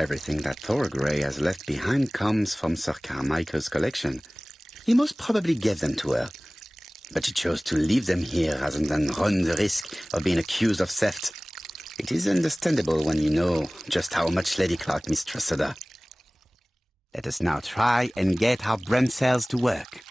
Everything that Thorgray has left behind comes from Sir Carmichael's collection. He most probably gave them to her, but she chose to leave them here rather than run the risk of being accused of theft. It is understandable when you know just how much Lady Clark mistrusted her. Let us now try and get our brain cells to work.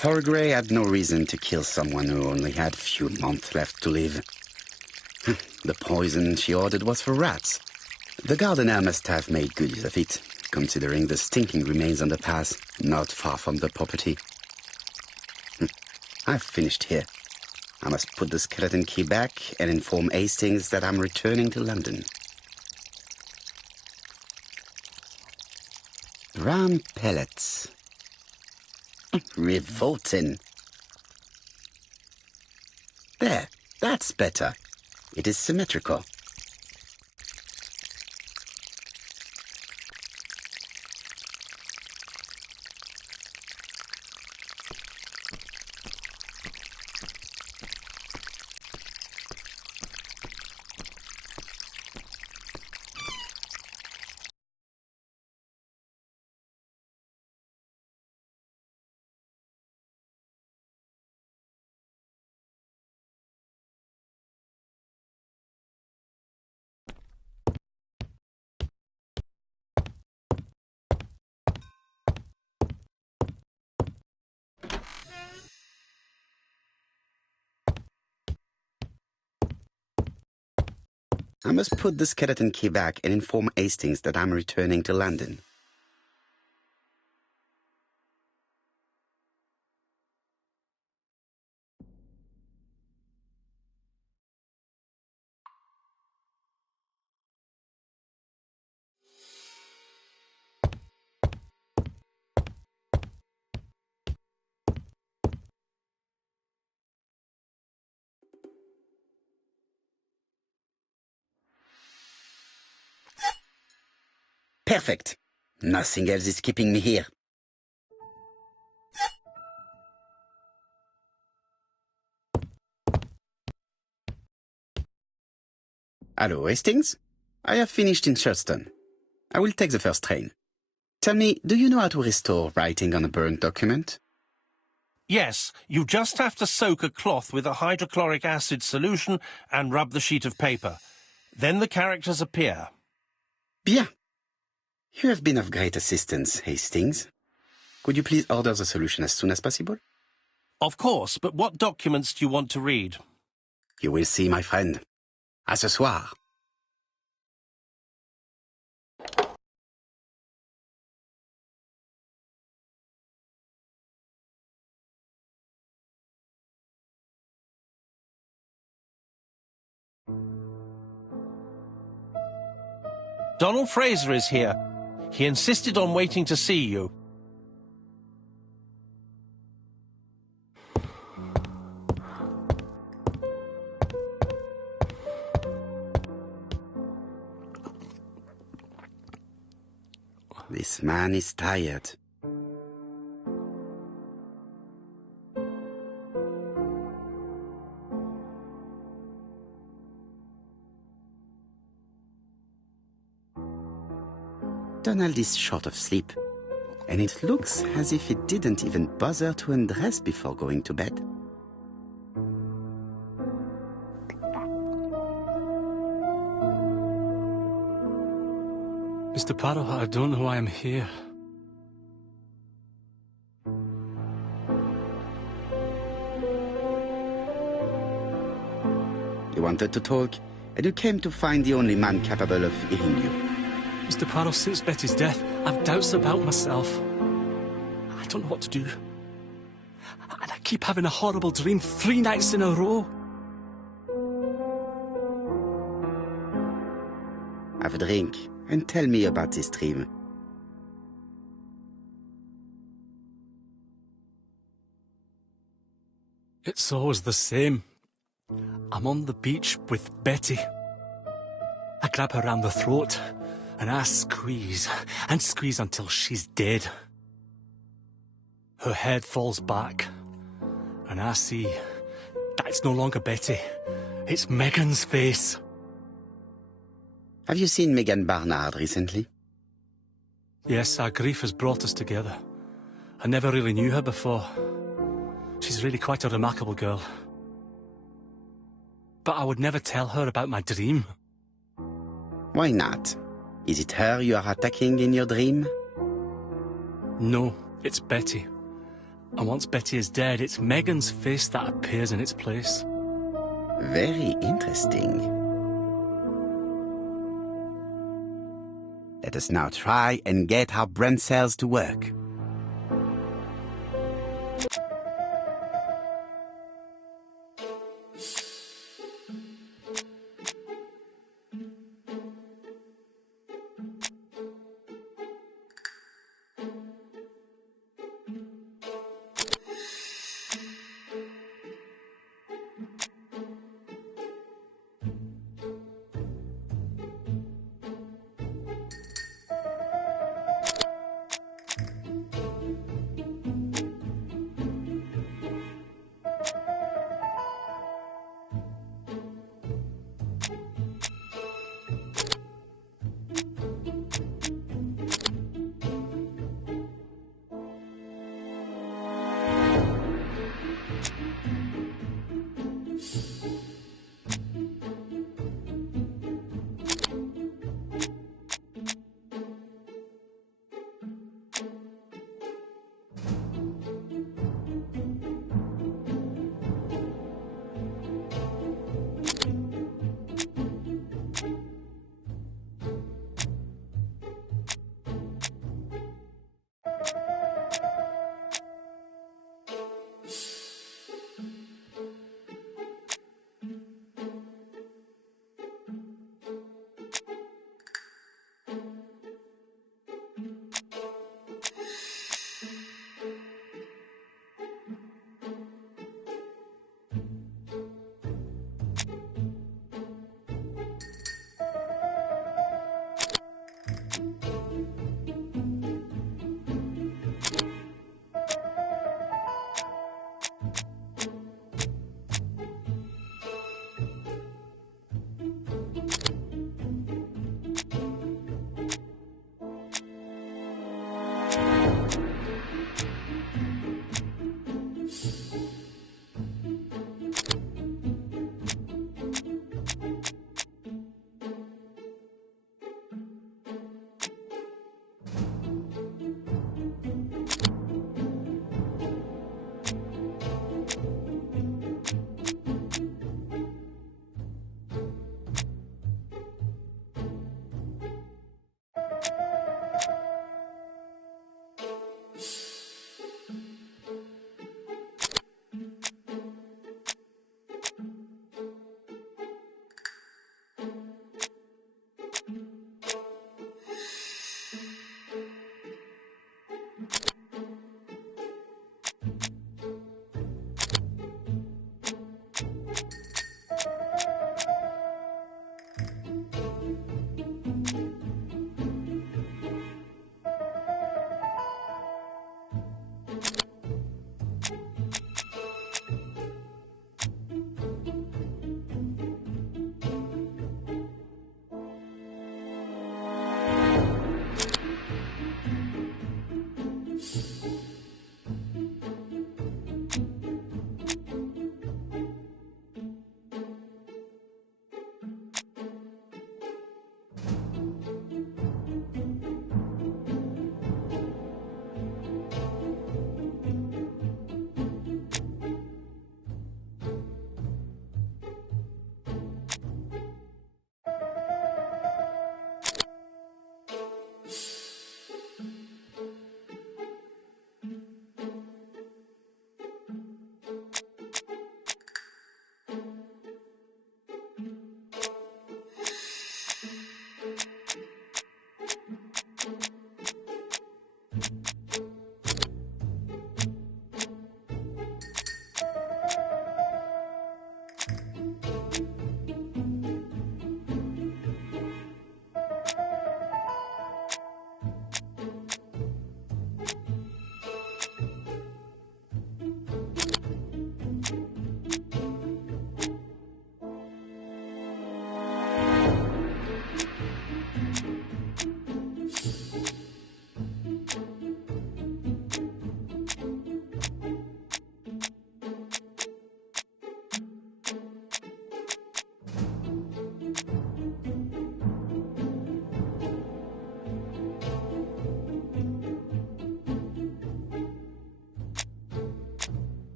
Thorgray had no reason to kill someone who only had a few months left to live. The poison she ordered was for rats. The gardener must have made good use of it, considering the stinking remains on the path, not far from the property. I've finished here. I must put the skeleton key back and inform Hastings that I'm returning to London. Brown pellets. Revolting. There, that's better. It is symmetrical. I must put the skeleton key back and inform Hastings that I'm returning to London. Perfect. Nothing else is keeping me here. Hello, Hastings? I have finished in Charleston. I will take the first train. Tell me, do you know how to restore writing on a burned document? Yes, you just have to soak a cloth with a hydrochloric acid solution and rub the sheet of paper. Then the characters appear. Bien. You have been of great assistance, Hastings. Could you please order the solution as soon as possible? Of course, but what documents do you want to read? You will see, my friend. À ce soir. Donald Fraser is here. He insisted on waiting to see you. This man is tired. Donald is short of sleep, and it looks as if he didn't even bother to undress before going to bed. Mr. Parrow, I don't know why I'm here. You wanted to talk, and you came to find the only man capable of hearing you. Mr. Parrow, since Betty's death, I've doubts about myself. I don't know what to do. And I keep having a horrible dream 3 nights in a row. Have a drink, and tell me about this dream. It's always the same. I'm on the beach with Betty. I grab her round the throat, and I squeeze, and squeeze until she's dead. Her head falls back, and I see that it's no longer Betty. It's Megan's face. Have you seen Megan Barnard recently? Yes, our grief has brought us together. I never really knew her before. She's really quite a remarkable girl. But I would never tell her about my dream. Why not? Is it her you are attacking in your dream? No, it's Betty. And once Betty is dead, it's Megan's face that appears in its place. Very interesting. Let us now try and get our brain cells to work.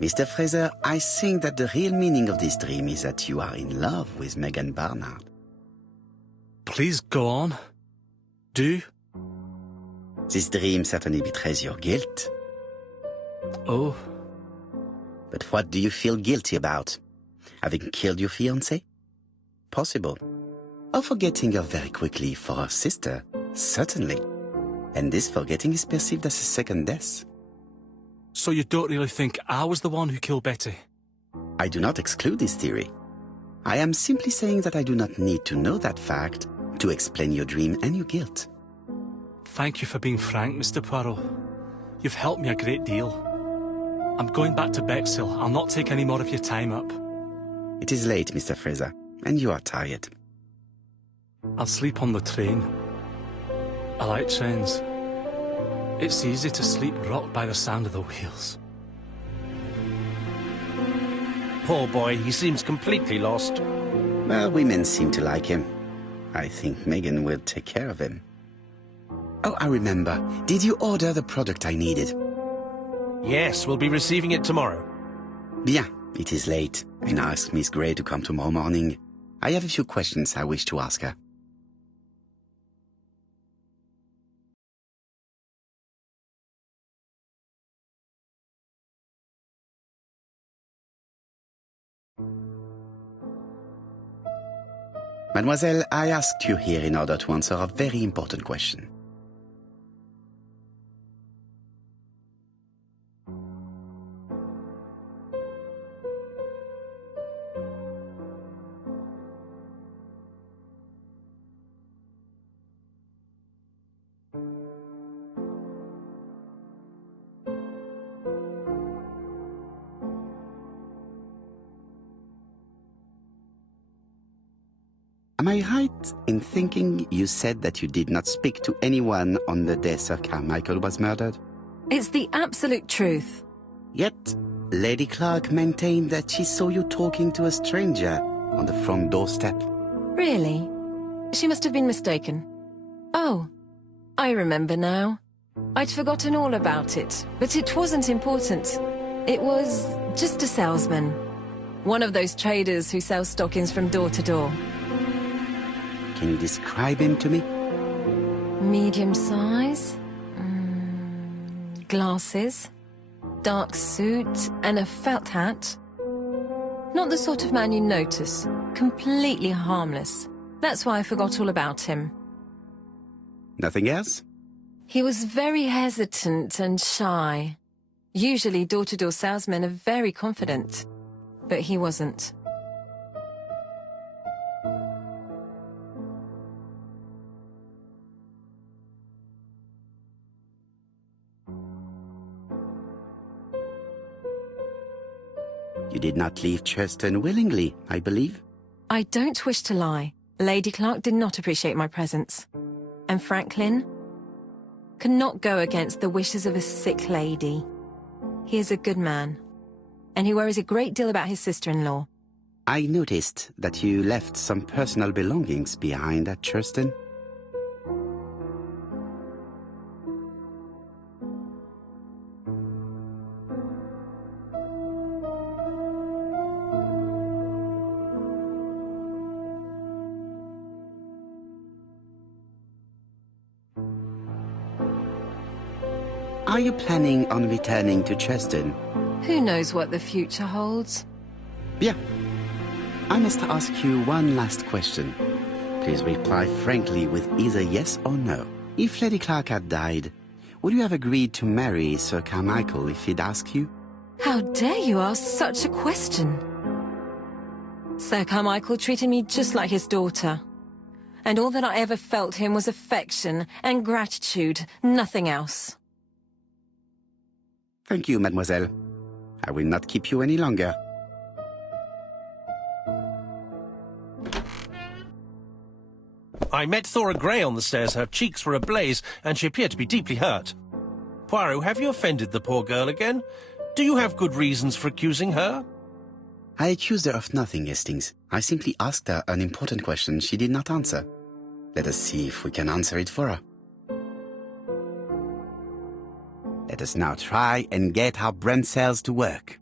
Mr. Fraser, I think that the real meaning of this dream is that you are in love with Megan Barnard. Please go on. Do. This dream certainly betrays your guilt. Oh. But what do you feel guilty about? Having killed your fiancé? Possible. Or forgetting her very quickly for her sister? Certainly. And this forgetting is perceived as a second death. So you don't really think I was the one who killed Betty? I do not exclude this theory. I am simply saying that I do not need to know that fact to explain your dream and your guilt. Thank you for being frank, Mr. Poirot. You've helped me a great deal. I'm going back to Bexhill. I'll not take any more of your time up. It is late, Mr. Fraser, and you are tired. I'll sleep on the train. I like trains. It's easy to sleep rocked by the sound of the wheels. Poor boy, he seems completely lost. Well, women seem to like him. I think Megan will take care of him. Oh, I remember. Did you order the product I needed? Yes, we'll be receiving it tomorrow. Bien, it is late, and I asked Miss Gray to come tomorrow morning. I have a few questions I wish to ask her. Mademoiselle, I asked you here in order to answer a very important question. Am I right in thinking you said that you did not speak to anyone on the day Sir Carmichael was murdered? It's the absolute truth. Yet, Lady Clark maintained that she saw you talking to a stranger on the front doorstep. Really? She must have been mistaken. Oh, I remember now. I'd forgotten all about it, but it wasn't important. It was just a salesman. One of those traders who sell stockings from door to door. Can you describe him to me? Medium size, glasses, dark suit, and a felt hat. Not the sort of man you notice. Completely harmless. That's why I forgot all about him. Nothing else? He was very hesitant and shy. Usually door-to-door salesmen are very confident, but he wasn't. You did not leave Churston willingly, I believe. I don't wish to lie. Lady Clark did not appreciate my presence. And Franklin could not go against the wishes of a sick lady. He is a good man, and he worries a great deal about his sister-in-law. I noticed that you left some personal belongings behind at Churston. Are you planning on returning to Churston? Who knows what the future holds? Bien. I must ask you one last question. Please reply frankly with either yes or no. If Lady Clark had died, would you have agreed to marry Sir Carmichael if he'd asked you? How dare you ask such a question? Sir Carmichael treated me just like his daughter. And all that I ever felt him was affection and gratitude, nothing else. Thank you, mademoiselle. I will not keep you any longer. I met Thora Grey on the stairs. Her cheeks were ablaze, and she appeared to be deeply hurt. Poirot, have you offended the poor girl again? Do you have good reasons for accusing her? I accused her of nothing, Hastings. I simply asked her an important question she did not answer. Let us see if we can answer it for her. Let us now try and get our brain cells to work.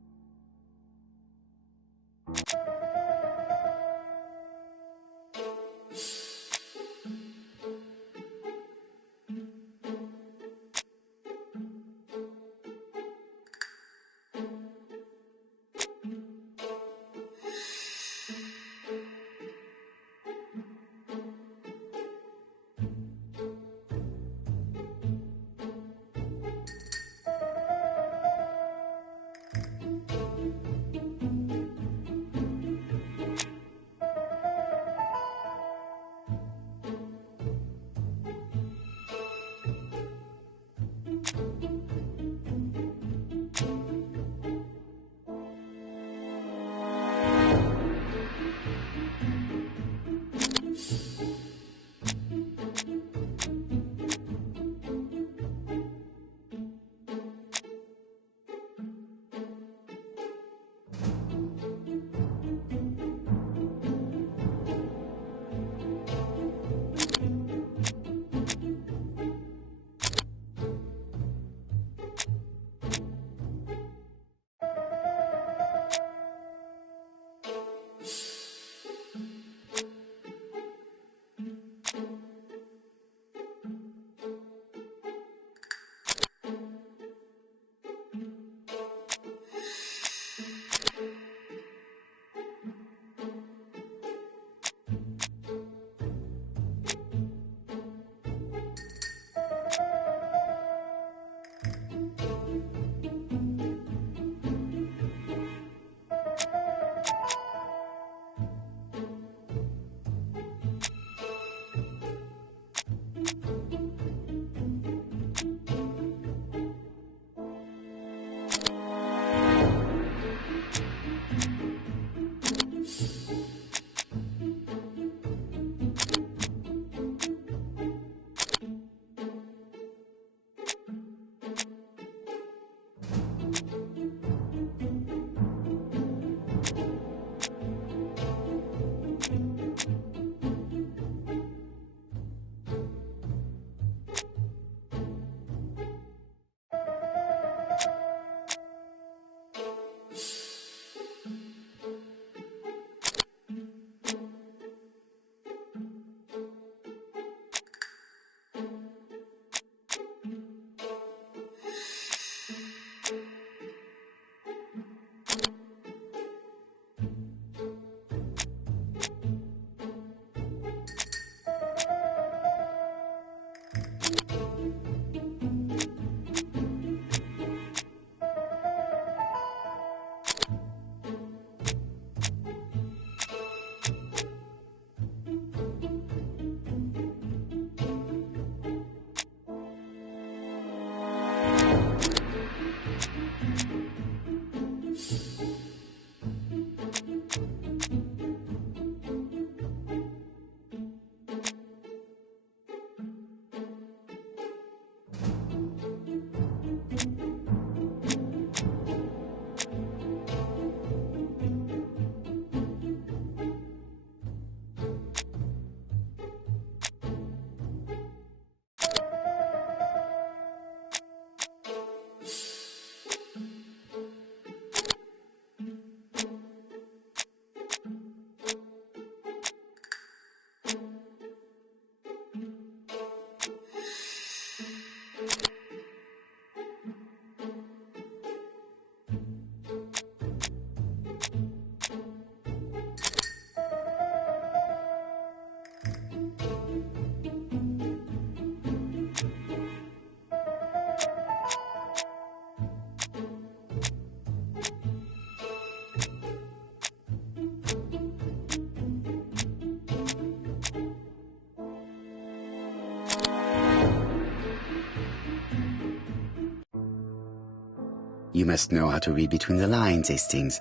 You must know how to read between the lines, Hastings.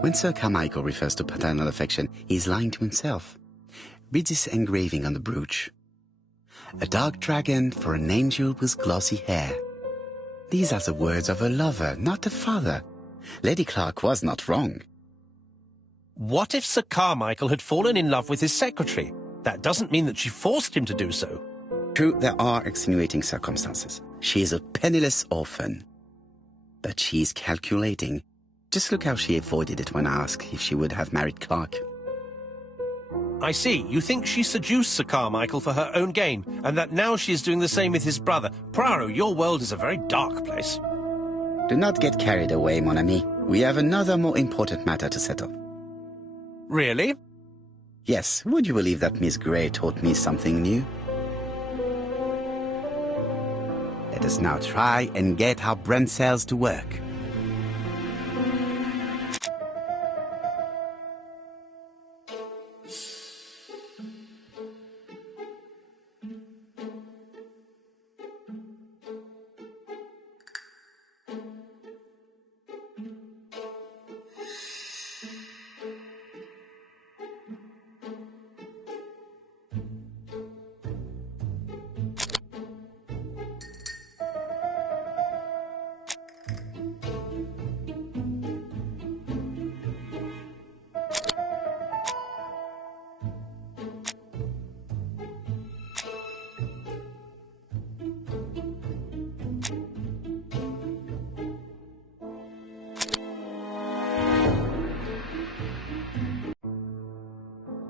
When Sir Carmichael refers to paternal affection, he is lying to himself. Read this engraving on the brooch. A dark dragon for an angel with glossy hair. These are the words of a lover, not a father. Lady Clark was not wrong. What if Sir Carmichael had fallen in love with his secretary? That doesn't mean that she forced him to do so. True, there are extenuating circumstances. She is a penniless orphan. But she is calculating. Just look how she avoided it when asked if she would have married Clark. I see. You think she seduced Sir Carmichael for her own gain, and that now she is doing the same with his brother. Poirot, your world is a very dark place. Do not get carried away, mon ami. We have another more important matter to settle. Really? Yes, would you believe that Miss Grey taught me something new? Let us now try and get our brain cells to work.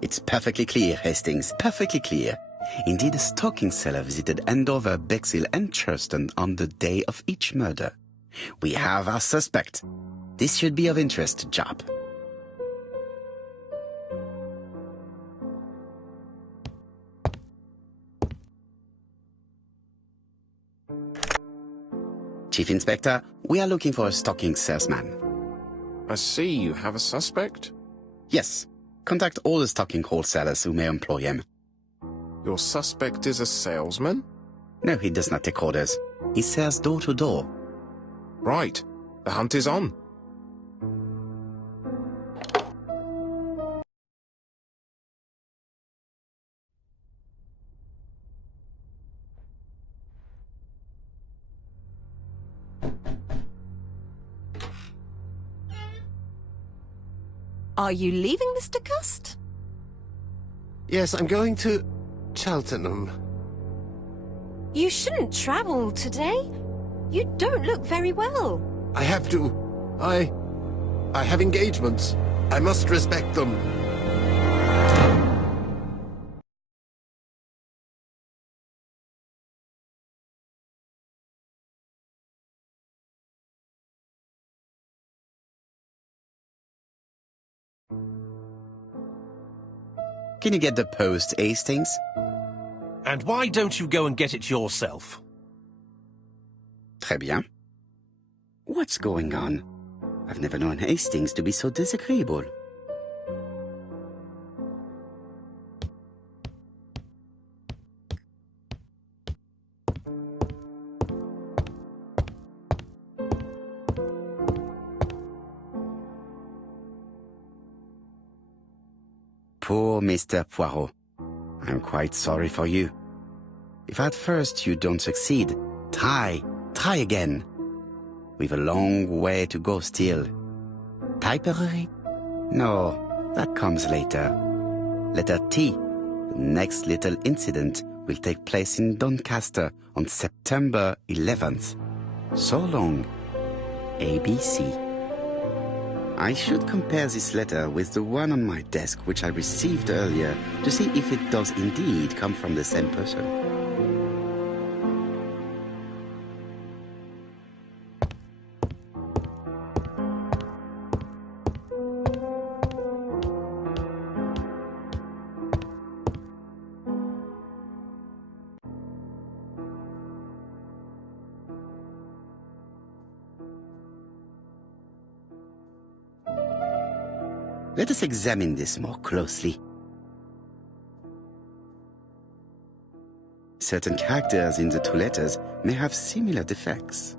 It's perfectly clear, Hastings, perfectly clear. Indeed, a stocking seller visited Andover, Bexhill and Churston on the day of each murder. We have our suspect. This should be of interest to Jop. Chief Inspector, we are looking for a stocking salesman. I see you have a suspect? Yes. Contact all the stocking wholesalers who may employ him. Your suspect is a salesman? No, he does not take orders. He sells door to door. Right. The hunt is on. Are you leaving, Mr. Cust? Yes, I'm going to Cheltenham. You shouldn't travel today. You don't look very well. I have to. I have engagements. I must respect them. Can you get the post, Hastings? And why don't you go and get it yourself? Très bien. What's going on? I've never known Hastings to be so disagreeable. Poor Mr. Poirot. I'm quite sorry for you. If at first you don't succeed, try again. We've a long way to go still. Typery? No, that comes later. Letter T. The next little incident will take place in Doncaster on September 11th. So long, ABC. I should compare this letter with the one on my desk which I received earlier to see if it does indeed come from the same person. Let us examine this more closely. Certain characters in the two letters may have similar defects.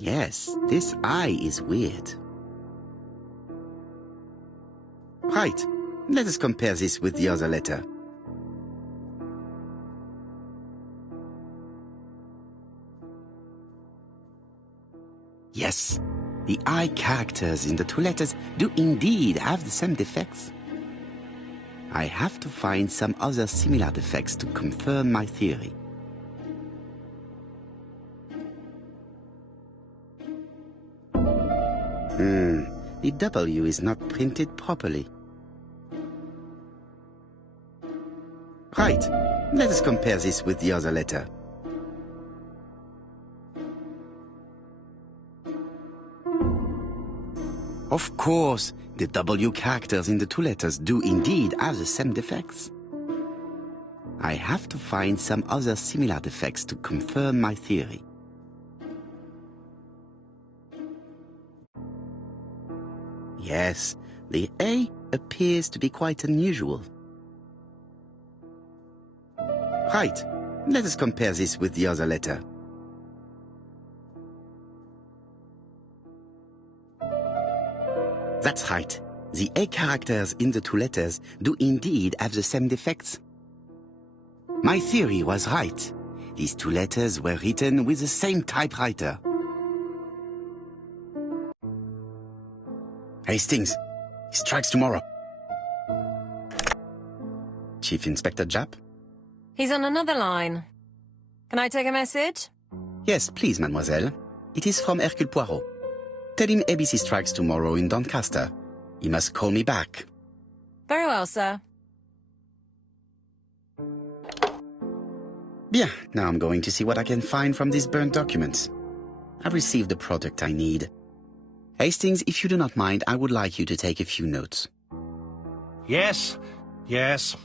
Yes, this I is weird. Right, let us compare this with the other letter. Yes, the I characters in the two letters do indeed have the same defects. I have to find some other similar defects to confirm my theory. The W is not printed properly. Right, let us compare this with the other letter. Of course, the W characters in the two letters do indeed have the same defects. I have to find some other similar defects to confirm my theory. Yes, the A appears to be quite unusual. Right, let us compare this with the other letter. That's right. The A characters in the two letters do indeed have the same defects. My theory was right. These two letters were written with the same typewriter. Hastings, he strikes tomorrow. Chief Inspector Japp? He's on another line. Can I take a message? Yes, please, mademoiselle. It is from Hercule Poirot. Tell him ABC strikes tomorrow in Doncaster. He must call me back. Very well, sir. Bien, now I'm going to see what I can find from these burnt documents. I've received the product I need. Hastings, if you do not mind, I would like you to take a few notes. Yes, yes.